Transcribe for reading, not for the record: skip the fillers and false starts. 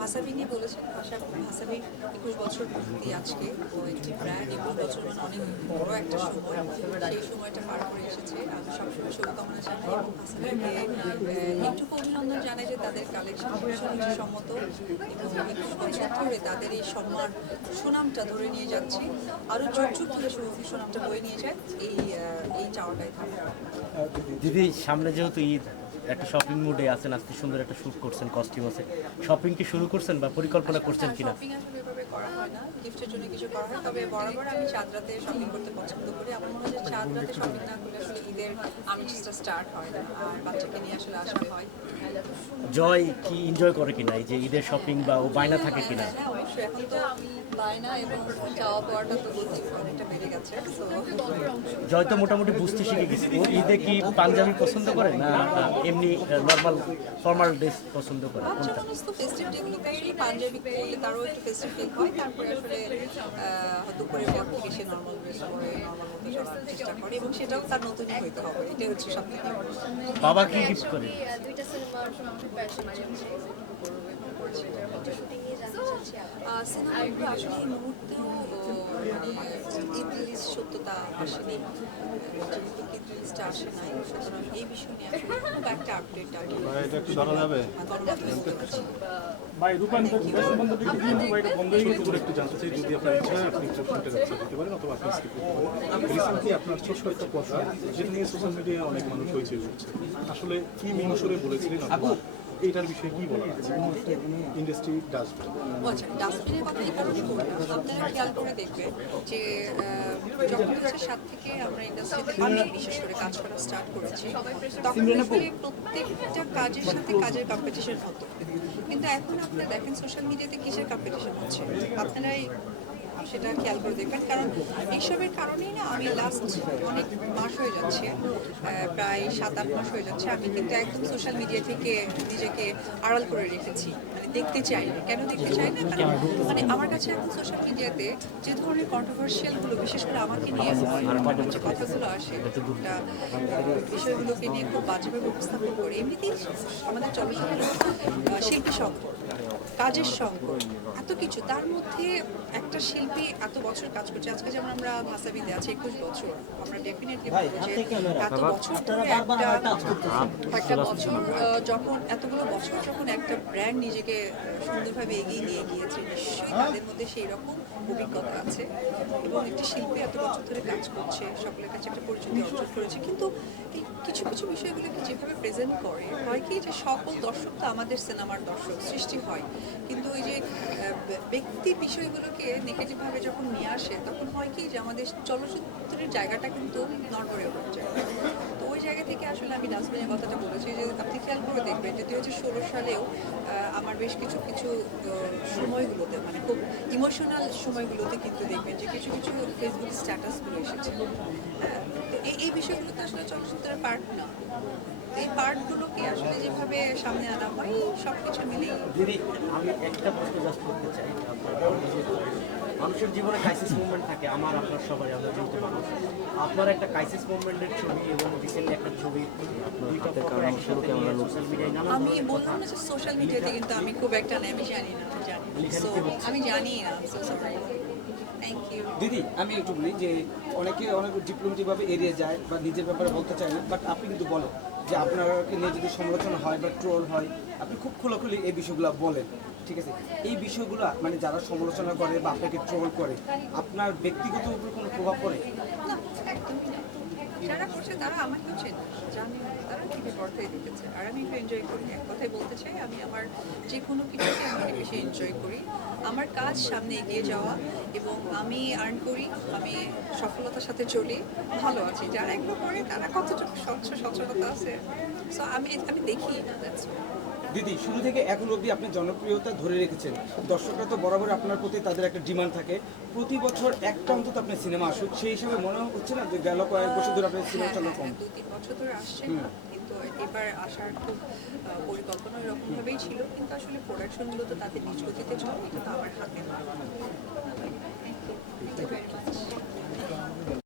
ভাসাবি নিয়ে বলেছেন, ভাসাবির 21 বছর পূর্তি আজকে। তো একটি ব্র্যান্ড 21 বছর মানে অনেক বড় একটা সময়। সেই সময়টা পার করে এসেছে। আমি সবসময় শুভকামনা জানাই এবং ভাসাবিকে এইটুকু অভিনন্দন জানাই যে তাদের কালেকশন ভীষণ সম্মত এবং 21 বছর ধরে তাদের এই সম্মান সুনামটা ধরে নিয়ে যাচ্ছে। আরও যুগ যুগ ধরে সুনামটা বয়ে নিয়ে যায়, এই চাওয়াটাই থাকে। দিদি, সামনে যেহেতু ঈদ, একটা শপিং মুডে আছেন, আজকে সুন্দর একটা শ্যুট করছেন, কস্টিউম আছে, শপিং কি শুরু করছেন বা পরিকল্পনা করছেন কিনা? শপিং আসলে এভাবে করা হয় না, গিফটের জন্য কিছু করা হয়। তবে বরাবর আমি চাঁদ রাতে শপিং করতে পছন্দ করি। আমার মনে হয় যে চাঁদ রাতে শপিং না করলে আসলে ঈদের আমেজটা স্টার্ট হয় না, আর বাচ্চাকে নিয়ে আসলে আসা হয়। জয় কি এনজয় করে কিনা এই যে ঈদের শপিং, বা ও বায়না থাকে কিনা? হ্যাঁ, অবশ্যই। এখন তো বায়না এবং চাওয়া পাওয়াটা তো অনেকটা বেড়ে গেছে। জয় তো মোটামুটি বুঝতে শিখে গেছে। ও ঈদে কি পাঞ্জাবি পছন্দ করে না এমনি নর্মাল ফর্মাল ড্রেস পছন্দ করে? বাচ্চা মানুষ তো ফেস্টিভ ডেগুলোতে পাঞ্জাবি পরলে তারও একটু ফেস্টিভ ফিল হয়। তারপরে আসলে দুপুরের পর থেকে সে নর্মাল ড্রেস পরে নর্মাল মতো চলার চেষ্টা করে এবং সেটাও তার নতুনই হইতে হবে। এটাই হচ্ছে সব থেকে। বাবা কি গিফট করে? দুইটা সিনেমার প্রিপারেশন চলছে। শুটিং নিয়ে জানতে চাচ্ছি। সিনেমাগুলো আসলে এই মুহূর্তেও মানে ঈদ রিলিজ সত্যতা আসেনি, যেহেতু ঈদ রিলিজটা আসে নাই, সুতরাং এই বিষয় নিয়ে আসলে খুব একটা আপডেট আর কি এটা একটু জানা যাবে ভাই রূপান্তর সম্বন্ধে কিন্তু ভাই এটা বন্ধ হয়ে গেছে বলে একটু জানতে চাই, যদি আপনার ইচ্ছা হয় আপনি চোখটা ব্যবসা দিতে পারেন অথবা আপনি স্কিপ করতে পারেন। রিসেন্টলি আপনার ছোট্ট একটা কথা যেটা নিয়ে সোশ্যাল মিডিয়ায় অনেক মানুষ হয়েছে, আসলে কি মিংসরে বলেছিলেন অথবা এইটার বিষয়ে কি বলা আছে ইন্ডাস্ট্রি ডাস্টবিন? আচ্ছা, ডাস্টবিনের কথা এই কারণে বললাম, আপনারা খেয়াল করে দেখবেন যে যখন 2007 থেকে আমরা ইন্ডাস্ট্রিতে আমি বিশেষ করে কাজ করা স্টার্ট করেছি, তখন আসলে প্রত্যেকটা কাজের সাথে কাজের কম্পিটিশন হতো। কিন্তু এখন আপনারা দেখেন সোশ্যাল মিডিয়াতে কিসের কম্পিটিশন হচ্ছে, আপনারাই সেটা খেয়াল করে দেখবেন। কারণ এইসবের কারণেই না আমি লাস্ট অনেক মাস হয়ে যাচ্ছে, প্রায় 7-8 মাস হয়ে যাচ্ছে, আমি কিন্তু একদম সোশ্যাল মিডিয়া থেকে নিজেকে আড়াল করে রেখেছি। মানে দেখতে চাই না। কেন দেখতে চাই না? কারণ মানে আমার কাছে এখন সোশ্যাল মিডিয়াতে যে ধরনের কন্ট্রোভার্সিয়ালগুলো, বিশেষ করে আমাকে নিয়ে হয়, আমার যে কথাগুলো আসে, বিষয়গুলোকে নিয়ে খুব বাজেভাবে উপস্থাপন করে, এমনিতেই আমাদের চলচ্চিত্রের শিল্পী সংকট, কাজের সংকট, এত কিছু, তার মধ্যে একটা শিল্পী এত বছর কাজ করছে। আজকে যেমন আমরা ভাসাবিতে আছি 21 বছর, আমরা ডেফিনেটলি বলবো যে এত বছর ধরে একটা বছর যখন এতগুলো বছর যখন একটা ব্র্যান্ড নিজেকে সুন্দরভাবে এগিয়ে নিয়ে গিয়েছে, নিশ্চয়ই তাদের মধ্যে সেই রকম অভিজ্ঞতা আছে এবং একটি শিল্পী এত বছর ধরে কাজ করছে, সকলের কাছে একটা পরিচিতি অর্জন করেছে। কিন্তু এই কিছু কিছু বিষয়গুলোকে যেভাবে প্রেজেন্ট করে, হয় কি যে সকল দর্শক তো আমাদের সিনেমার দর্শক সৃষ্টি হয়, কিন্তু ওই যে ব্যক্তি বিষয়গুলোকে নেগেটিভভাবে যখন নিয়ে আসে, তখন হয় কি যে আমাদের চলচ্চিত্রের জায়গাটা কিন্তু নড়বড়ে হয়ে যায়। তো ওই জায়গা থেকে আসলে আমি ডাস্টবিনের কথাটা বলেছি যে আপনি খেয়াল করে দেখবেন যে 2016 সালেও আমার বেশ কিছু কিছু সময়গুলোতে, মানে খুব ইমোশনাল সময়গুলোতে কিন্তু দেখবেন যে কিছু কিছু ফেসবুক স্ট্যাটাসগুলো এসেছে। তো এই বিষয়গুলোতে আসলে চলচ্চিত্রের পার্ট না, এই পার্টগুলোকে আসলে যেভাবে সামনে আনা হয় সব কিছু মিলেই। দিদি, আমি একটা প্রশ্ন জাস্ট করতে চাই। মানুষের জীবনে ক্রাইসিস মুভমেন্ট থাকে, আমার আপনার সবাই, আমরা যেহেতু মানুষ। আপনার একটা ক্রাইসিস মুভমেন্টের ছবি এবং রিসেন্টলি একটা ছবি, দুইটা ফটো একসাথে নিয়ে সোশ্যাল মিডিয়ায় নানা আমি বললাম না যে সোশ্যাল মিডিয়াতে কিন্তু আমি খুব একটা নেই, আমি জানি না, আমি জানি না। থ্যাংক ইউ দিদি। আমি একটু বলি যে অনেকে অনেক ডিপ্লোমেটিকভাবে এড়িয়ে যায় বা নিজের ব্যাপারে বলতে চায় না, বাট আপনি কিন্তু বলেন যে আপনাকে নিয়ে যদি সমালোচনা হয় বা ট্রোল হয়, আপনি খুব খোলাখুলি এই বিষয়গুলো বলেন, ঠিক আছে? এই বিষয়গুলো মানে যারা সমালোচনা করে বা আপনাকে ট্রোল করে, আপনার ব্যক্তিগত উপর কোনো প্রভাব পড়ে? না, একদমই না। যারা করছে তারা আমাকে চেনে, জানি না, তারা ঠিকই পর্দায় দেখেছে, আর আমি একটু এনজয় করি। এক কথায় বলতে চাই, আমি আমার যে কোনো কিছুকে আমি অনেক বেশি এনজয় করি। আমার কাজ সামনে এগিয়ে যাওয়া এবং আমি আর্ন করি, আমি সফলতার সাথে চলি, ভালো আছি। যারা এগুলো করে তারা কতটুকু সচ্ছলতা আছে, সো আমি দেখি না। দিদি, শুরু থেকে এখন অবধি আপনি জনপ্রিয়তা ধরে রেখেছেন, দর্শকরা তো বরাবর আপনার প্রতি তাদের একটা ডিমান্ড থাকে, প্রতি বছর একটা অন্তত আপনার সিনেমা আসুক, সেই হিসাবে মনে হচ্ছে না যে গেল কয়েক বছর ধরে আপনার সিনেমা চলা কম? 2-3 বছর ধরে আসছে, কিন্তু এবার আসার খুব পরিকল্পনা এরকমভাবেই ছিল, কিন্তু আসলে প্রোডাকশনগুলো তো তাদের নিজ গতিতে চলে, এটা তো আমার হাতে নয়। Thank you very much.